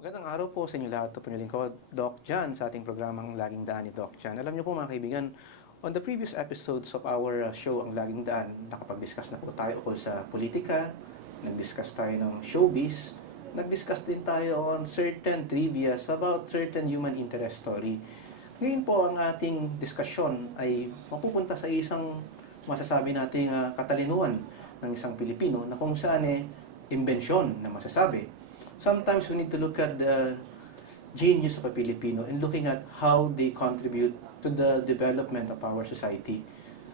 Magandang araw po sa inyo lahat. Ito po yung lingkod, Doc Jan, sa ating programang Laging Daan ni Doc Jan. Alam niyo po mga kaibigan, on the previous episodes of our show, Ang Laging Daan, nakapag-discuss na po tayo ukol sa politika, nag-discuss tayo ng showbiz, nag-discuss din tayo on certain trivias about certain human interest story. Ngayon po ang ating diskusyon ay mapupunta sa isang masasabi nating katalinuhan ng isang Pilipino na kung saan imbensyon na masasabi. Sometimes we need to look at the genius of a Filipino and looking at how they contribute to the development of our society.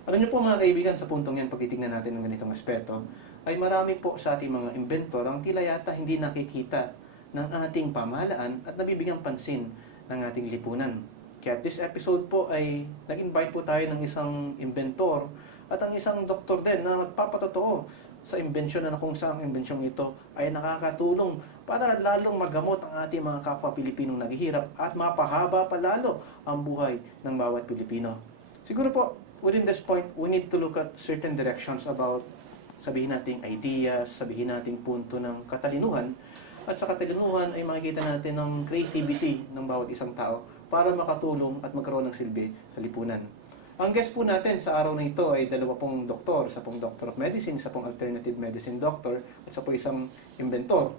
Alam niyo po mga kaibigan, sa puntong yan, pagtitignan natin ng ganitong aspeto, ay marami po sa ating mga inventor ang tila yata hindi nakikita ng ating pamahalaan at nabibigyang pansin ng ating lipunan. Kaya this episode po ay nag-invite po tayo ng isang inventor at ang isang doktor din na magpapatotoo sa imbensyon na kung saan ang imbensyong ito ay nakakatulong para lalong magamot ang ating mga kapwa Pilipinong naghihirap at mapahaba pa lalo ang buhay ng bawat Pilipino. Siguro po, within this point, we need to look at certain directions about, sabihin nating ideas, sabihin nating punto ng katalinuhan, at sa katalinuhan ay makikita natin ng creativity ng bawat isang tao para makatulong at magkaroon ng silbi sa lipunan. Ang guest po natin sa araw na ito ay dalawa pong doktor, isa pong Doctor of Medicine, isa pong Alternative Medicine Doctor, at isa po isang inventor.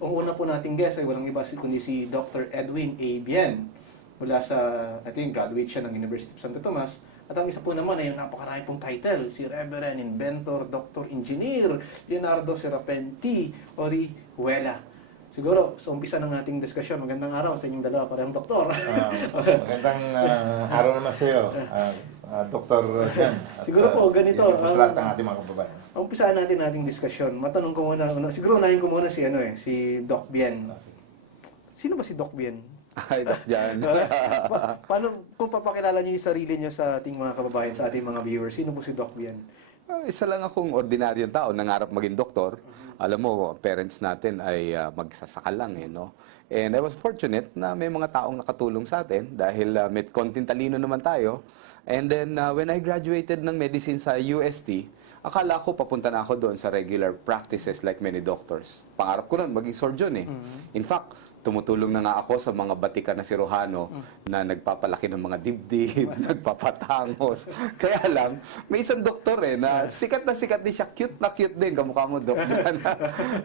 Ang una po nating guest ay walang iba kundi si Dr. Edwin A. Bien, mula sa, I think, graduate siya ng University of Santo Tomas. At ang isa po naman ay yung napakarami pong title, si Reverend Inventor, Dr. Engineer, Leonardo Serapen T. Orihuela. Siguro, sa umpisa ng ating diskusyon, magandang araw sa inyong dalawa, parehong doktor. Magandang araw naman sa iyo, Dr. Jan. Siguro po, ganito. Hindi po sa lahat ng ating mga kababayan. Umpisaan natin ating diskusyon. Matanong ko muna, siguro unahin ko muna si Doc Bien. Sino ba si Doc Bien? Hi, Doc Jan. Paano, kung papakilala niyo yung sarili niyo sa ating mga kababayan, sa ating mga viewers, sino po si Doc Bien? Isa lang akong ordinaryong tao, nangarap maging doktor. Alam mo, parents natin ay magsasaka lang, no? And I was fortunate na may mga taong nakatulong sa atin dahil may konting talino naman tayo. And then, when I graduated ng medicine sa UST, akala ko papunta na ako doon sa regular practices like many doctors. Pangarap ko noon maging surgeon eh. In fact, tumutulong na nga ako sa mga batika na siruhano na nagpapalaki ng mga dibdib, nagpapatangos. Kaya lang, may isang doktor na sikat din siya, cute din, kamukha mo, Doc.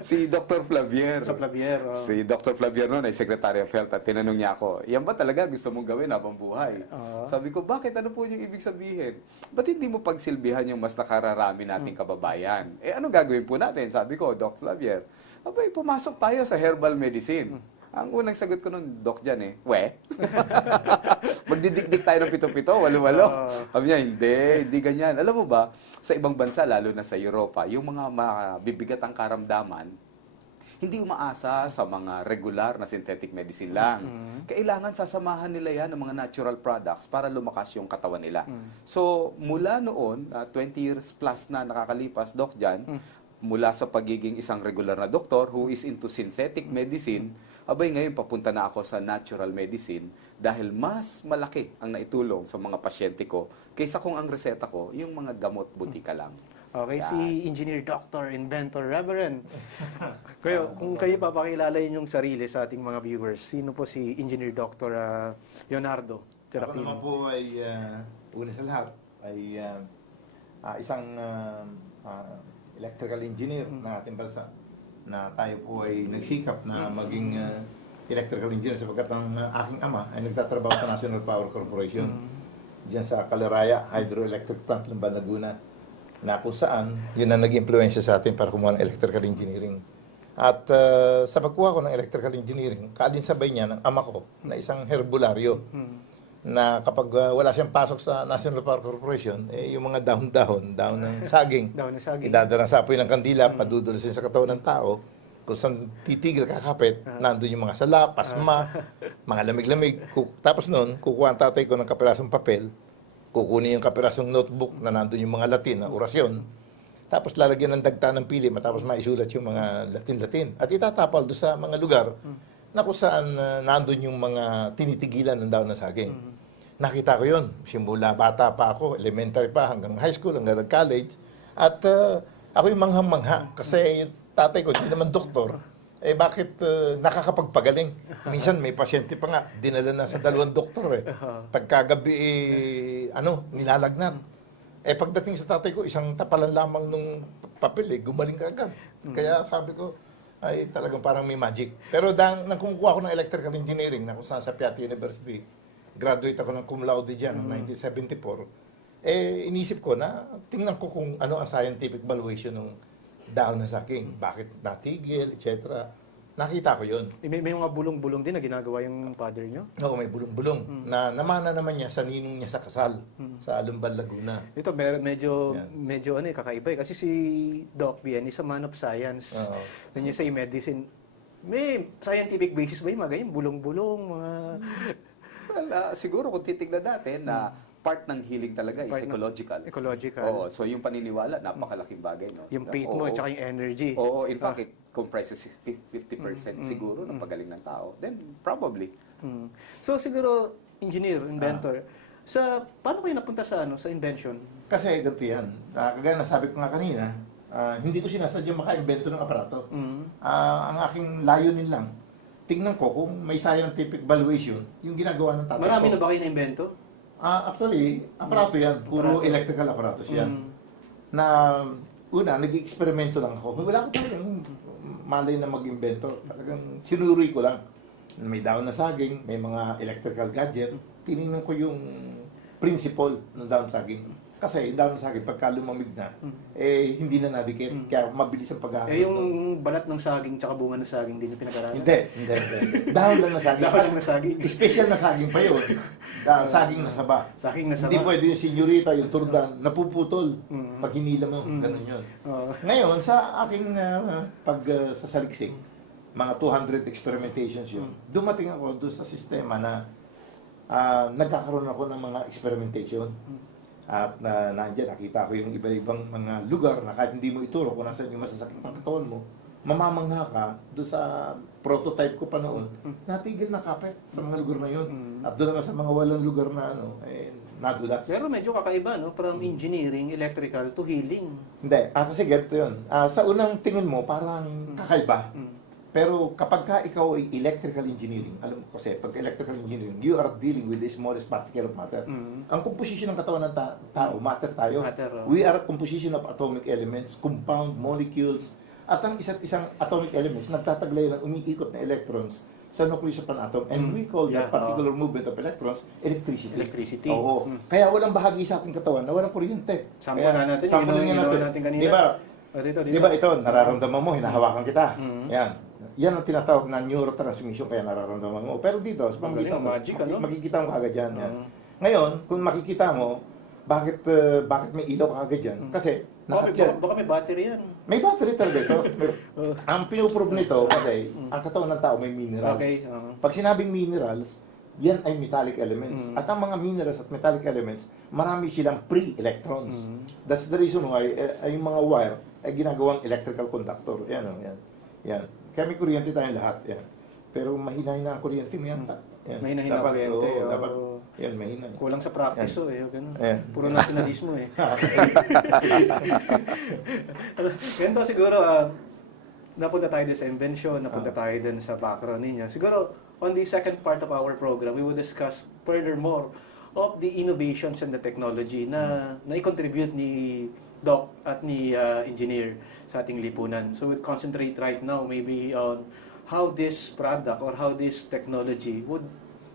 Si Dr. Flavier. Sa Flavier. Si Dr. Flavier noon ay Secretary of Health at tinanong niya ako, yan ba talaga gusto mong gawin habang buhay? Sabi ko, bakit? Ano po yung ibig sabihin? Ba't hindi mo pagsilbihan yung mas nakararami nating kababayan? Ano gagawin po natin? Sabi ko, Doc Flavier, abay, pumasok tayo sa herbal medicine. Ang unang sagot ko nun, Doc Jan magdidikdik tayo ng pito-pito, walo-walo. Sabi niya, hindi ganyan. Alam mo ba, sa ibang bansa, lalo na sa Europa, yung mga mabibigat ang karamdaman, hindi umaasa sa mga regular na synthetic medicine lang. Kailangan sasamahan nila yan ng mga natural products para lumakas yung katawan nila. So, mula noon, 20 years plus na nakakalipas, Doc Jan, mula sa pagiging isang regular na doktor who is into synthetic medicine, abay ngayon papunta na ako sa natural medicine dahil mas malaki ang naitulong sa mga pasyente ko kaysa kung ang reseta ko yung mga gamot butika lang. Okay, si Engineer, Doctor, Inventor, Reverend. Kung kayo papakilala yung sarili sa ating mga viewers, sino po si Engineer Doctor Leonardo Ako Serapen? naman po ay, una sa lahat, ay isang electrical engineer ng ating bansa na tayo po ay nagsikap na maging electrical engineer sapagkat ang aking ama ay nagtatrabaho sa National Power Corporation diyan sa Calaraya Hydroelectric Plant, Lumban, Laguna, na kung saan yun ang nag-impluensya sa atin para kumuha ng electrical engineering. At sa pagkuha ko ng electrical engineering, kaalinsabay niya ng ama ko na isang herbularyo na kapag wala siyang pasok sa National Power Corporation, yung mga dahon ng saging, idadala sa apoy ng kandila, padudulasin sa katawan ng tao, kung saan titigil kakapit, nandun yung mga sala, pasma, mga lamig-lamig. Tapos noon, kukuha ang tatay ko ng kapirasong papel, kukunin yung kapirasong notebook na nandun yung mga Latin na orasyon, tapos lalagyan ng dagta ng pili, matapos maisulat yung mga Latin-Latin. At itatapal doon sa mga lugar na kung saan nandun yung mga tinitigilan ng daon ng saging. Nakita ko yun. Simula bata pa ako, elementary pa, hanggang high school, hanggang college. At ako yung manghang-mangha. Kasi yung tatay ko, hindi naman doktor. eh bakit nakakapagpagaling? Minsan may pasyente pa nga, dinala na sa 2 doktor eh. Pagkagabi, nilalagnat. Eh pagdating sa tatay ko, isang tapalan lamang nung papel eh, gumaling ka agad. Kaya sabi ko, ay talagang parang may magic. Pero nang kumukuha ako ng electrical engineering, na kung saan sa Piatti University, graduate ako ng cum laude dyan noong 1974, eh inisip ko na, tingnan ko kung ano ang scientific valuation ng dahon ng saging. Bakit natigil, etc. Nakita ko yun. May mga bulong-bulong din na ginagawa yung father nyo? Oo, may bulong-bulong. Na namana naman niya sa ninong niya sa kasal sa Alumbal, Laguna. Ito medyo kakaiba eh. Kasi si Doc Bien is a man of science. Oo. When you say medicine, may scientific basis ba yung mga ganyan? Bulong-bulong, mga... Well, siguro kung titignan natin na part ng healing talaga is Part ng- ecological. Ecological. Oo, so yung paniniwala, napakalaking bagay. No? Yung faith mo at saka yung energy. Oo, in fact, it comprises 50% siguro ng pagaling ng tao. Then, probably. Mm. So siguro, engineer, inventor, paano kayo napunta sa invention? Kasi ganito yan. Kagaya na sabi ko nga kanina, hindi ko sinasadya maka-invento ng aparato. Ang aking layunin lang, tingnan ko kung may scientific valuation yung ginagawa ng tatay Marami ko. na ba kayo na-invento? Actually, aparato yan. Puro Aparato. electrical apparatus yan. Na una, nag-eksperimento lang ako. Wala ko talagang malay na mag-invento. Talagang sinuri ko lang. May dahon na saging, may mga electrical gadget. Tinignan ko yung principle ng dahon saging. Kasi yung dahon saging, pagka lumamig na, eh hindi na nadikit. Kaya mabilis ang paghahanap. Yung balat ng saging tsaka bunga ng saging din yung pinag-aralan? Hindi. Dahon lang na saging. Dahon lang na saging. Special na saging pa yun. Saging na saba. Saging na Hindi sama. pwede yung senyorita, yung turdan, napuputol pag hinila mo. Ganun yun. Oo. Ngayon, sa aking pagsasaliksik, mga 200 experimentations yun, dumating ako doon sa sistema na nagkakaroon ako ng mga experimentation. At nandiyan, nakita ko yung iba-ibang mga lugar na kahit hindi mo ituro kung nasaan yung masasakit ng katawan mo, mamamangha ka doon sa prototype ko pa noon, natigil na kapit sa mga lugar na yun. At doon naman sa mga walang lugar na nadulas. Pero medyo kakaiba, no? From engineering, electrical to healing. Hindi, kasi ganito yun. Sa unang tingin mo, parang kakaiba. Pero kapag ka ikaw ay electrical engineering, alam mo kasi, pag electrical engineering, you are dealing with the smallest particle of matter. Ang composition ng katawan ng tao, matter tayo. Matter, oh. We are a composition of atomic elements, compound molecules, at ang isa't isang atomic elements nagtataglay ng umiikot na electrons sa nucleus of an atom, and we call that Yeah, particular movement of electrons electricity. Electricity. Oo. Kaya walang bahagi sa ating katawan na walang kuryente. Sample nga natin, yung samplein nga ginawa natin kanina. Di ba? Dito. Di ba ito, nararamdaman mo, hinahawakan kita. Yan. Yan ang tinatawag na neurotransmission, kaya nararamdaman mo. Pero dito, sa pamamagitan Magaling, magic, ano? makikita mo kagad yan. Yan. Ngayon, kung makikita mo, bakit may ilaw kagad yan? Kasi, Baka may battery yan. may battery talaga ito. Ang pinuprove nito, kasi, ang katawan ng tao may minerals. Okay. Pag sinabing minerals, yan ay metallic elements. At ang mga minerals at metallic elements, marami silang free electrons. That's the reason why yung mga wire ay ginagawang electrical conductor. Yan. Yan. Kaya may kuryente tayong lahat. Yan. Pero mahina-hina ang kuryente mo yan. Mahina-hina ang kuryente, oo. Dapat, yan, mahina. Kulang sa practice, ganun. Ayan. Puro nationalismo, Ganito siguro, napunta tayo din sa invention, napunta tayo din sa background ninyo. Siguro, on the second part of our program, we will discuss furthermore of the innovations and the technology na i-contribute ni Doc at ni Engineer sa ating lipunan. So we'll concentrate right now maybe on how this product or how this technology would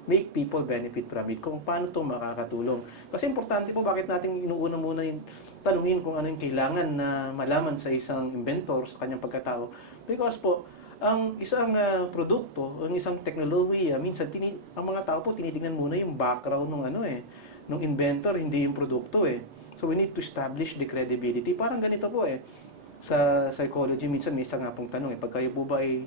make people benefit from it, kung paano ito makakatulong. Kasi importante po, bakit natin inuuna muna yung tanungin kung ano yung kailangan na malaman sa isang inventor, sa kanyang pagkatao. Because po, ang isang produkto, ang isang teknolohiya, minsan ang mga tao po tinitingnan muna yung background ng inventor, hindi yung produkto So we need to establish the credibility. Parang ganito po sa psychology, minsan may isa nga pong tanong pag kayo po ba ay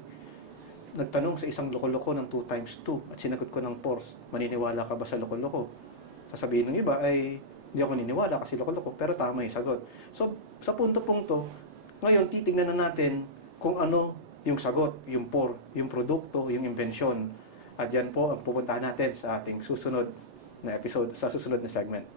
nagtanong sa isang loko-loko ng 2 times 2 at sinagot ko ng 4, maniniwala ka ba sa loko-loko? Sasabihin ng iba ay hindi ako naniniwala kasi loko-loko, pero tama yung sagot. So sa punto-punto, ngayon titignan na natin kung ano yung sagot, yung 4, yung produkto, yung invention. At yan po ang pupuntahan natin sa ating susunod na episode, sa susunod na segment.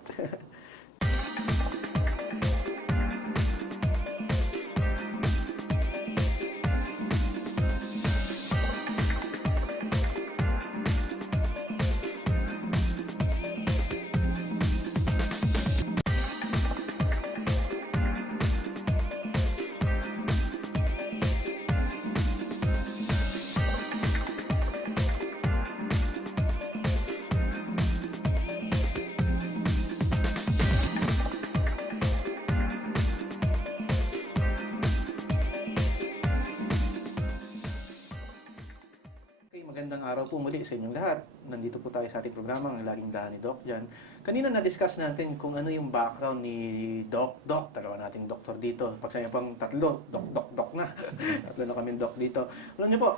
Magandang araw po muli sa inyong lahat. Nandito po tayo sa ating programa, ang Laging Daan ni Doc Jan. Kanina na-discuss natin kung ano yung background ni Doc. Dalawa nating doktor dito. Pagsaya pang tatlo, Doc na. Tatlo na kami Doc dito. Alam niyo po,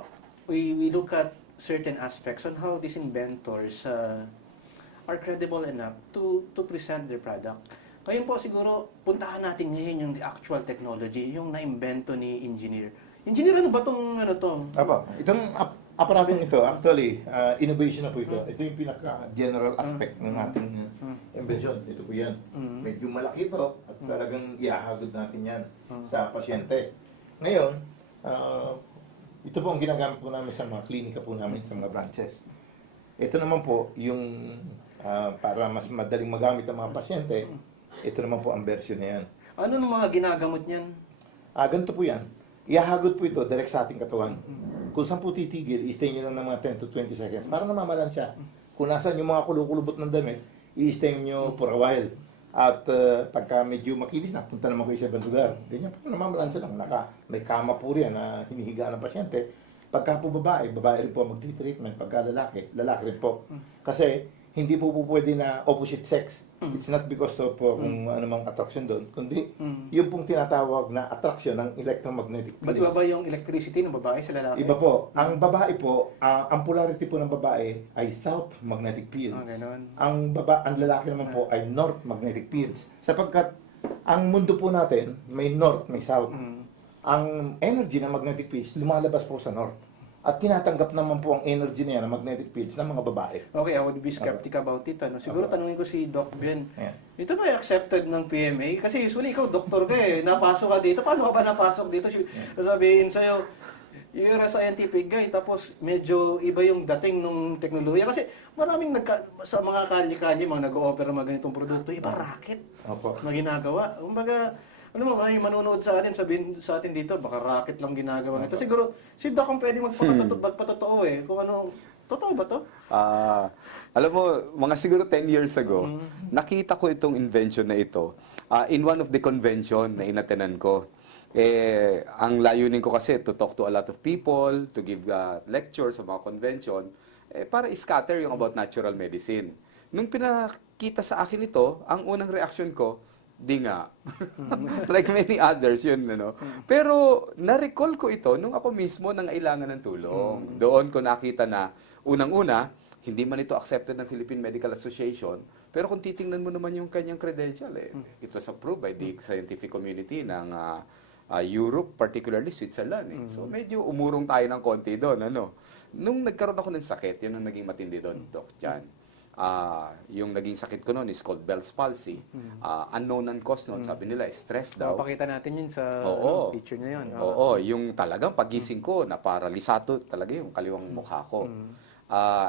we look at certain aspects on how these inventors are credible enough to present their product. Ngayon po siguro, puntahan natin ngayon yung the actual technology, yung na-invento ni engineer. Engineer, ano ba itong Itong aparatong ito, actually, innovation na po ito. Ito yung pinaka-general aspect ng ating invention. Ito po yan. Medyo malaki ito at talagang iahagod natin yan sa pasyente. Ngayon, ito po ang ginagamit po namin sa mga klinika po namin, sa mga branches. Ito naman po yung para mas madaling magamit ang mga pasyente, ito naman po ang version na yan. Ano ng mga ginagamot niyan? Ganito po yan. Iahagod po ito direct sa ating katawan. Kung saan po titigil, i-stay nyo lang ng mga 10 to 20 seconds para namamalan siya. Kung nasan yung mga kulukulubot ng damit, i-stay nyo for a while. At pagka medyo makinis na, punta naman kayo sa ibang lugar. Ganyan po namamalan siya lang. May kama po riyan na hinihiga ng pasyente. Pagka po babae rin po ang magti-treatment. Pagka lalaki rin po. Kasi hindi po pwede na opposite sex. It's not because of kung anumang attraction doon, kundi yung pong tinatawag na attraction ng electromagnetic fields. Ba't ba yung electricity ng babae sa lalaki? Iba po. Ang babae po, ang polarity po ng babae ay south magnetic fields. Ang lalaki naman po ay north magnetic fields. Sapagkat ang mundo po natin may north, may south. Ang energy ng magnetic fields lumalabas po sa north. At tinatanggap naman po ang energy niya ng magnetic fields ng mga babae. Okay, I would be skeptic about it. Siguro tanungin ko si Doc Ben. Ayan. Ito ba accepted ng PMA? Kasi usually ikaw, doktor ka eh. Napasok ka dito. Paano ka ba napasok dito? Sabihin sa'yo, you're a scientific guy, tapos medyo iba yung dating ng teknolohiya. Kasi maraming sa mga kalye-kalye, mga nag-o-offer ng mga ganitong produkto, iba racket na ginagawa. Kumbaga, ano mo, may manonood sa atin, sabihin sa atin dito, baka racket lang ginagawa ito. Siguro, si Doc ang pwede magpatotoo eh. Kung ano, totoo ba to? Alam mo, mga siguro 10 years ago, nakita ko itong invention na ito in one of the convention na inatenan ko. Ang layunin ko kasi to talk to a lot of people, to give lectures sa mga convention, para i-scatter yung about natural medicine. Nung pinakita sa akin ito, ang unang reaction ko, di nga. Like many others, yun, ano. Pero, na-recall ko ito nung ako mismo nangailangan ng tulong. Doon ko nakita na, unang-una, hindi man ito accepted ng Philippine Medical Association, pero kung titingnan mo naman yung kanyang credential, it was approved by the scientific community ng Europe, particularly Switzerland. So, medyo umurong tayo ng konti doon, ano. Nung nagkaroon ako ng sakit, yun ang naging matindi doon, Doc Jan. Yung naging sakit ko noon is called Bell's palsy. Unknown and cause noon, sabi nila, stress daw. Pakita natin yun sa picture niya yun. Oo, yung talagang pagising ko, na paralisado talaga yung kaliwang mukha ko.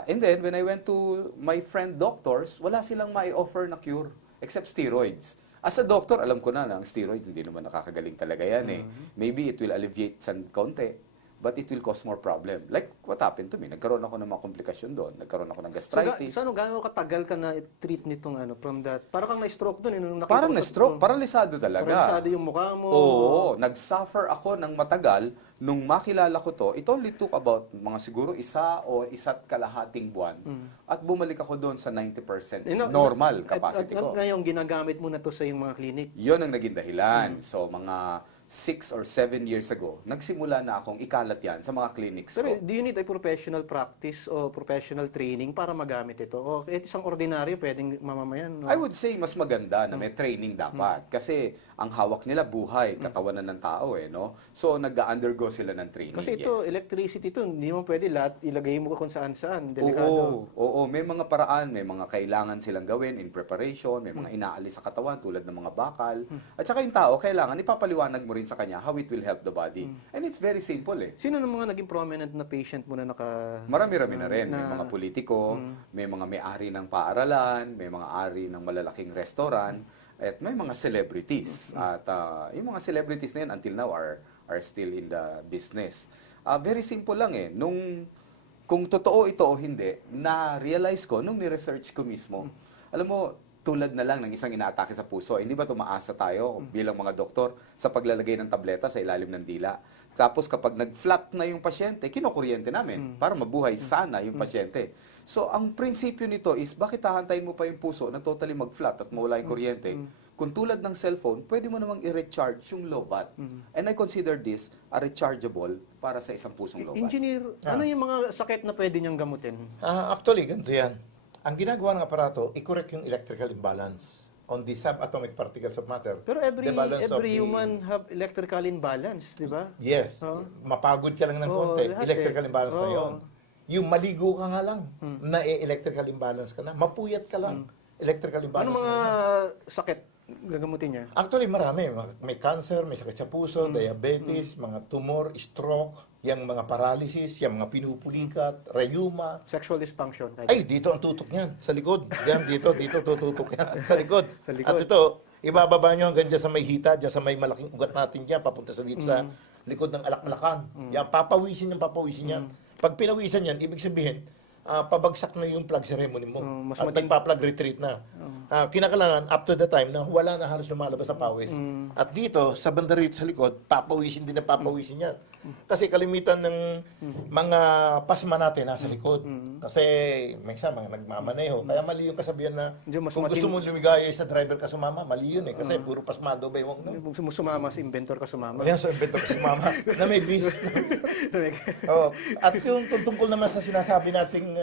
And then, when I went to my friend doctors, wala silang mai-offer na cure, except steroids. As a doctor, alam ko na ang steroids, hindi naman nakakagaling talaga yan eh. Maybe it will alleviate some konti, but it will cause more problem. Like what happened to me, nagkaroon ako ng mga komplikasyon doon. Nagkaroon ako ng gastritis. So, gaano katagal ka na treat nitong from that? Parang kang na-stroke doon. Parang na-stroke, paralisado talaga. Paralisado yung mukha mo. Oo, nag-suffer ako ng matagal. Nung makilala ko to, it only took about mga siguro isa o isa't kalahating buwan. At bumalik ako doon sa 90% normal capacity ko. At ngayon, ginagamit mo na to sa yung mga clinic? Yun ang naging dahilan. So, mga 6 or 7 years ago, nagsimula na akong ikalat yan sa mga clinics ko. Pero do you need a professional practice o professional training para magamit ito? O isang ordinaryo pwedeng mamamayan? No? I would say mas maganda na may training dapat. Kasi ang hawak nila buhay, katawan ng tao eh, no? So, nag-undergo sila ng training. Kasi ito, electricity ito, hindi mo pwede lahat ilagay mo kung saan-saan. Delikado. Oo, may mga paraan, may mga kailangan silang gawin in preparation, may mga inaalis sa katawan tulad ng mga bakal. At saka yung tao, kailangan ipapaliwanag mo rin sa kanya how it will help the body. And it's very simple eh. Sino ng mga naging prominent na patient mo na Marami-rami na rin. May mga politiko, may mga may-ari ng paaralan, may mga ari ng malalaking restaurant, at may mga celebrities. At yung mga celebrities na yun until now are still in the business. Very simple lang eh. Kung totoo ito o hindi, na-realize ko nung ni-research ko mismo. Alam mo, tulad na lang ng isang inaatake sa puso, hindi ba tumaasa tayo bilang mga doktor sa paglalagay ng tableta sa ilalim ng dila? Tapos kapag nag-flat na yung pasyente, kinukuryente namin para mabuhay sana yung pasyente. So, ang prinsipyo nito is, bakit hahantayin mo pa yung puso na totally mag-flat at mawala yung kuryente? Kung tulad ng cellphone, pwede mo namang i-recharge yung lobat. And I consider this a rechargeable para sa isang pusong lobat. Engineer, ano yung mga sakit na pwede niyang gamutin? Actually, ganito yan. Ang ginagawa ng aparato, i-correct yung electrical imbalance on the subatomic particles of matter. Pero The balance of every the- human have electrical imbalance, di ba? Yes. Oo. Mapagod ka lang ng Oo, konti. lahat Electrical eh. imbalance na Oo. yon. Yung maligo ka nga lang, na electrical imbalance ka na. Mapuyat ka lang. Electrical Ano imbalance mga na yan. sakit gagamutin niya? Actually, marami. May cancer, may sakit sa puso, diabetes, mga tumor, stroke, yung mga paralysis, yung mga pinupulikat, rheuma. Sexual dysfunction. Ay, dito ang tutok niyan. Sa likod. Diyan, dito tututok yan. Sa likod. Sa likod. At ito, ibababa nyo hanggang dyan sa may hita, dyan sa may malaking ugat natin dyan, papunta sa dito sa likod ng alakalakan. Yan, papawisin yan. Pag pinawisan yan, ibig sabihin, pabagsak na yung plug ceremony mo. mas At nagpa-plug retreat na. Kinakailangan, up to the time na wala na halos lumalabas na pawis. At dito, sa banda rito sa likod, papawisin din na papawisin yan. Kasi kalimitan ng mga pasma natin nasa likod. Kasi may isa, mga nagmamaneho. Kaya mali yung kasabihan na Diyan, mas kung gusto mo lumigaya sa driver ka sumama, mali yun eh. Kasi puro pasmado ba yung no? Kung sumama sa inventor ka sumama. Ayan, sa inventor ka sumama na may bis. Oh, at yung tungkol naman sa sinasabi nating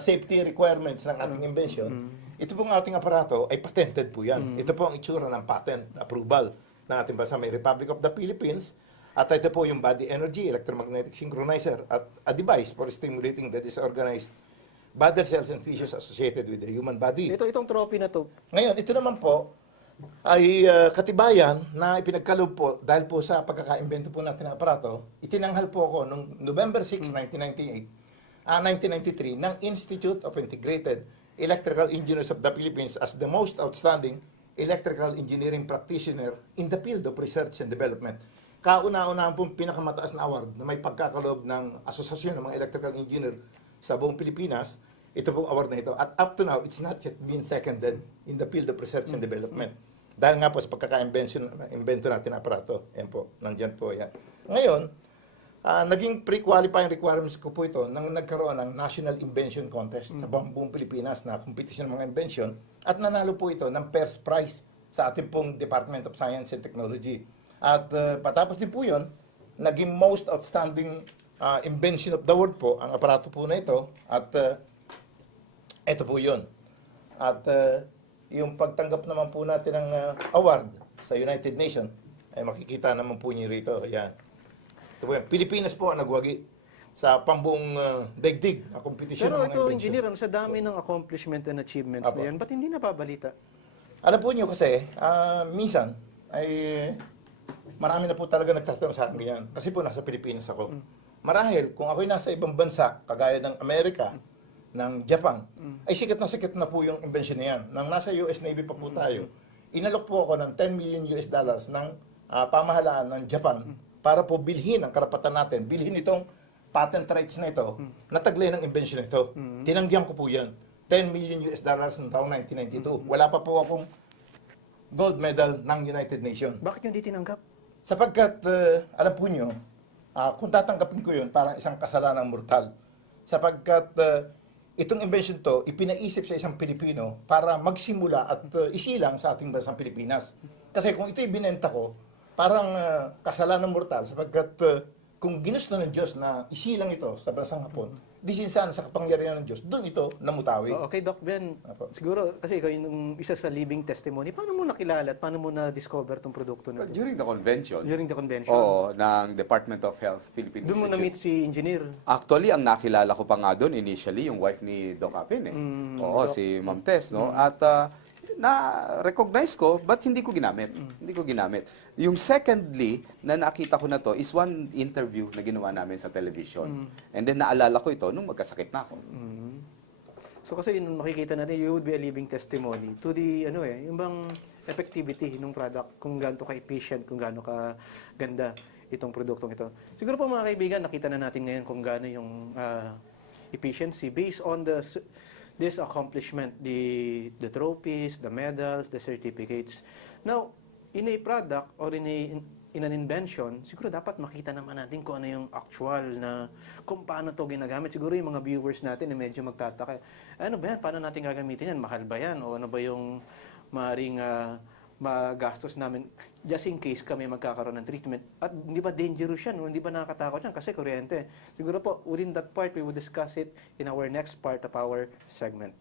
safety requirements ng ating invention, ito pong ating aparato ay patented po yan. Ito po ang itsura ng patent approval ng ating bansa. May Republic of the Philippines. At ito po yung body energy, electromagnetic synchronizer, at a device for stimulating the disorganized body cells and tissues associated with the human body. Itong trophy na to, Ngayon, ito naman po ay katibayan na ipinagkaloob po dahil po sa pagkakaimbento po natin ng aparato. Itinanghal po ako noong November 6, 1993 ng Institute of Integrated Electrical Engineers of the Philippines as the most outstanding electrical engineering practitioner in the field of research and development. Kauna-unahan pong pinakamataas na award na may pagkakaloob ng Asosasyon ng mga Electrical Engineer sa buong Pilipinas, ito pong award na ito. At up to now, it's not yet been seconded in the field of research and development. Dahil nga po sa pagkaka-invento natin ng aparato. Yan po, nandyan po yan. Ngayon, naging pre-qualifying requirements ko po ito nang nagkaroon ng National Invention Contest sa buong Pilipinas na competition ng mga invention at nanalo po ito ng first prize sa ating pong Department of Science and Technology. At patapos din po yun, naging most outstanding invention of the world po ang aparato po na ito at ito po yun. At yung pagtanggap naman po natin ng award sa United Nations ay makikita naman po niyo rito. Yan. Ito po yan. Pilipinas po ang nagwagi sa pambuong daigdig na kompetisyon pero ng mga ito, invention. engineer, sa dami ng accomplishment and achievements Apo. na yan, ba't hindi napabalita? Alam po niyo kasi, minsan ay marami na po talaga nagtatanong sa akin ganyan. Kasi po nasa Pilipinas ako. Marahil, kung ako'y nasa ibang bansa, kagaya ng Amerika, ng Japan, ay sikat na po yung invention na yan. Nang nasa US Navy pa po tayo, inalok po ako ng $10 million ng pamahalaan ng Japan para po bilhin ang karapatan natin, bilhin itong patent rights na ito, na taglay ng invention na ito. Tinanggihan ko po yan. $10 million noong taong 1992. Wala pa po akong gold medal ng United Nations. Bakit yung di tinanggap? Sapagkat, alam po nyo, kung tatanggapin ko yun, parang isang kasalanan mortal. Sapagkat itong invention to, ipinaisip sa isang Pilipino para magsimula at isilang sa ating bansang Pilipinas. Kasi kung ito ibinenta ko, parang kasalanan mortal. Sapagkat kung ginusto ng Diyos na isilang ito sa bansang Hapon, disinsan sa kapangyarihan ng Diyos, doon ito namutawi. Okay, Doc Ben, Apo. siguro kasi ikaw yung isa sa living testimony, paano mo nakilala at paano mo na-discover itong produkto na ito? During the convention, During the convention? oo, ng Department of Health Philippine Doon mo Institute. na-meet si engineer? Actually, ang nakilala ko pa nga doon initially, yung wife ni Doc Apin eh. Oo, Doc. si Ma'am Tess, no? At na-recognize ko, but hindi ko ginamit. Hindi ko ginamit. Yung secondly, na nakita ko na to, is one interview na ginawa namin sa television. And then naalala ko ito nung magkasakit na ako. So kasi yun makikita natin, you would be a living testimony to the, yung bang effectivity ng product, kung gaano ka-efficient, kung gaano ka-ganda itong produktong ito. Siguro po mga kaibigan, nakita na natin ngayon kung gaano yung efficiency based on this accomplishment, the trophies, the medals, the certificates. Now, in a product or in an invention, siguro dapat makita naman natin kung ano yung actual na kung paano to ginagamit. Siguro yung mga viewers natin na medyo magtataka, ano ba yan? Paano natin gagamitin yan? Mahal ba yan? O ano ba yung maaaring magastos namin just in case kami magkakaroon ng treatment? At hindi ba dangerous yan? O hindi ba nakakatakot yan? Kasi kuryente. Siguro po, within that part, we will discuss it in our next part of our segment.